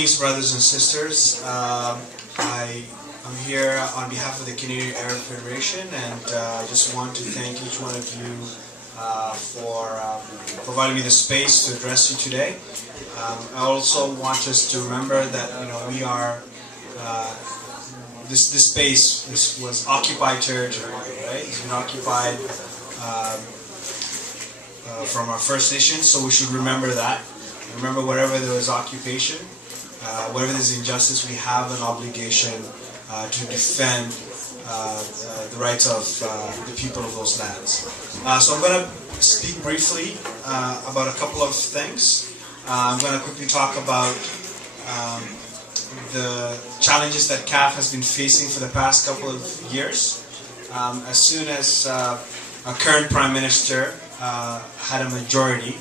Greetings, brothers and sisters. I am here on behalf of the Canadian Arab Federation, and I just want to thank each one of you for providing me the space to address you today. I also want us to remember that we are this space was occupied territory, right? It's been occupied from our First Nations, so we should remember that. Remember, wherever there is occupation, wherever there's injustice, we have an obligation to defend the rights of the people of those lands. So I'm going to speak briefly about a couple of things. I'm going to quickly talk about the challenges that CAF has been facing for the past couple of years. As soon as our current Prime Minister had a majority,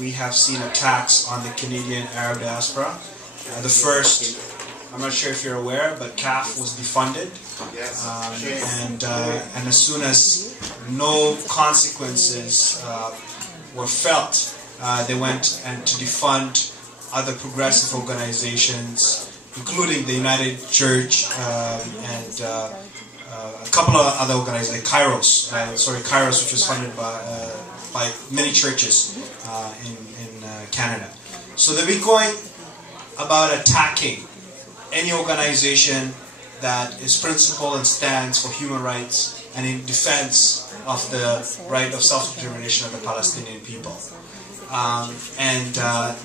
we have seen attacks on the Canadian Arab diaspora. The first, I'm not sure if you're aware, but CAF was defunded. And as soon as no consequences were felt, they went and to defund other progressive organizations, including the United Church and a couple of other organizations, like Kairos, which was funded by many churches in Canada. So they've been going about attacking any organization that is principled and stands for human rights and in defense of the right of self-determination of the Palestinian people.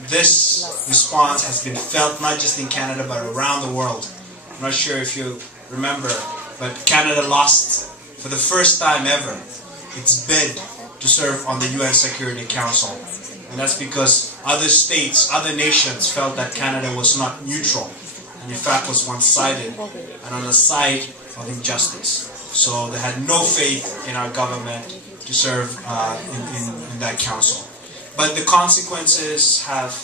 This response has been felt not just in Canada but around the world. I'm not sure if you remember, but Canada lost for the first time ever its bid to serve on the UN Security Council. And that's because other states, other nations felt that Canada was not neutral and in fact was one-sided and on the side of injustice. So they had no faith in our government to serve in that council. But the consequences have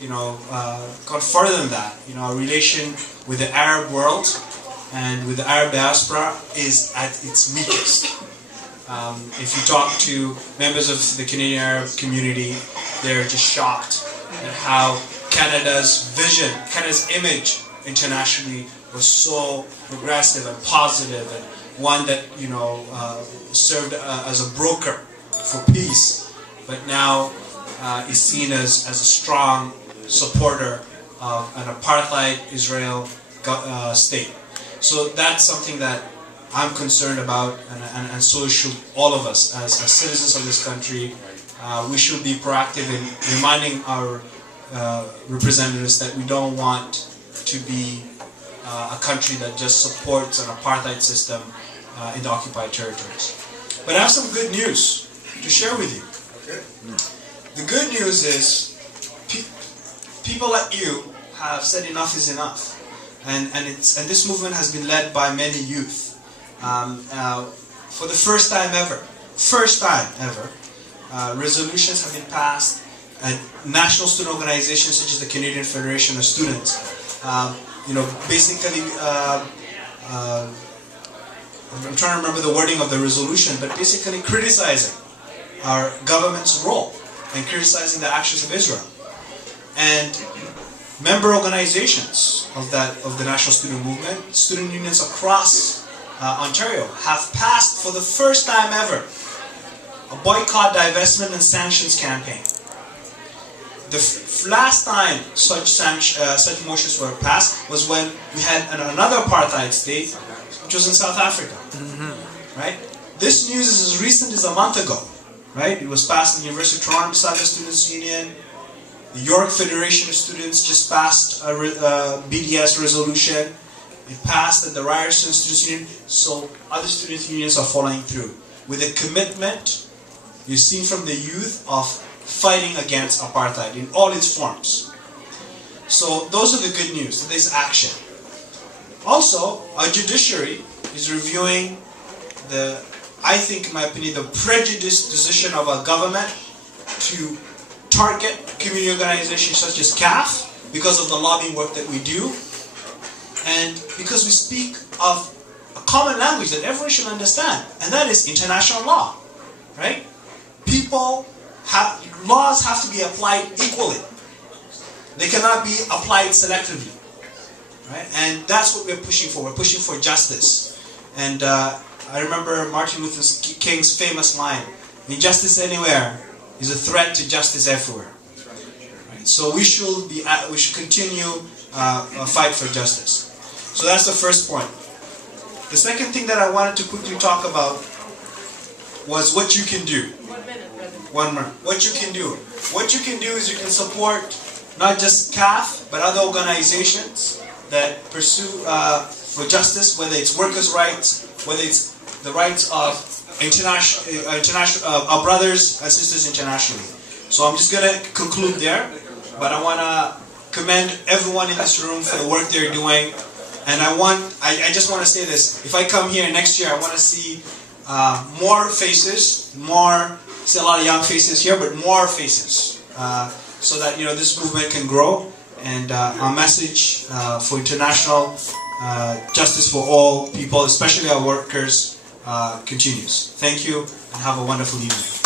gone further than that. Our relation with the Arab world and with the Arab diaspora is at its weakest. If you talk to members of the Canadian Arab community, they're just shocked at how Canada's vision, Canada's image internationally was so progressive and positive, and one that served as a broker for peace, but now is seen as a strong supporter of an apartheid Israel state. So that's something that I'm concerned about, and so should all of us as citizens of this country. We should be proactive in reminding our representatives that we don't want to be a country that just supports an apartheid system in the occupied territories. But I have some good news to share with you. The good news is people like you have said enough is enough, and this movement has been led by many youth. For the first time ever, resolutions have been passed at national student organizations such as the Canadian Federation of Students. Basically, I'm trying to remember the wording of the resolution, but basically criticizing our government's role and criticizing the actions of Israel. And member organizations of the National Student Movement, student unions across Ontario, have passed for the first time ever a boycott, divestment and sanctions campaign. The last time such motions were passed was when we had another apartheid state, which was in South Africa. Right? This news is as recent as a month ago. Right? It was passed in the University of Toronto Mississauga Students' Union. The York Federation of Students just passed a BDS resolution. It passed at the Ryerson Students' Union. So other student unions are following through with a commitment you've seen from the youth of fighting against apartheid in all its forms. So those are the good news. There's action. Also, our judiciary is reviewing I think in my opinion, the prejudiced decision of our government to target community organizations such as CAF because of the lobbying work that we do, and because we speak of a common language that everyone should understand, and that is international law, right? Laws have to be applied equally. They cannot be applied selectively, right? And that's what we're pushing for. We're pushing for justice. And I remember Martin Luther King's famous line, "Injustice anywhere is a threat to justice everywhere." Right? So we should continue a fight for justice. So that's the first point. The second thing that I wanted to quickly talk about was what you can do. 1 minute, brother. 1 minute. What you can do. What you can do is you can support not just CAF, but other organizations that pursue for justice, whether it's workers' rights, whether it's the rights of our brothers and sisters internationally. So I'm just going to conclude there, but I want to commend everyone in this room for the work they're doing. And I just want to say this: if I come here next year, I want to see more faces, see a lot of young faces here, but more faces, so that this movement can grow, and our message for international justice for all people, especially our workers, continues. Thank you, and have a wonderful evening.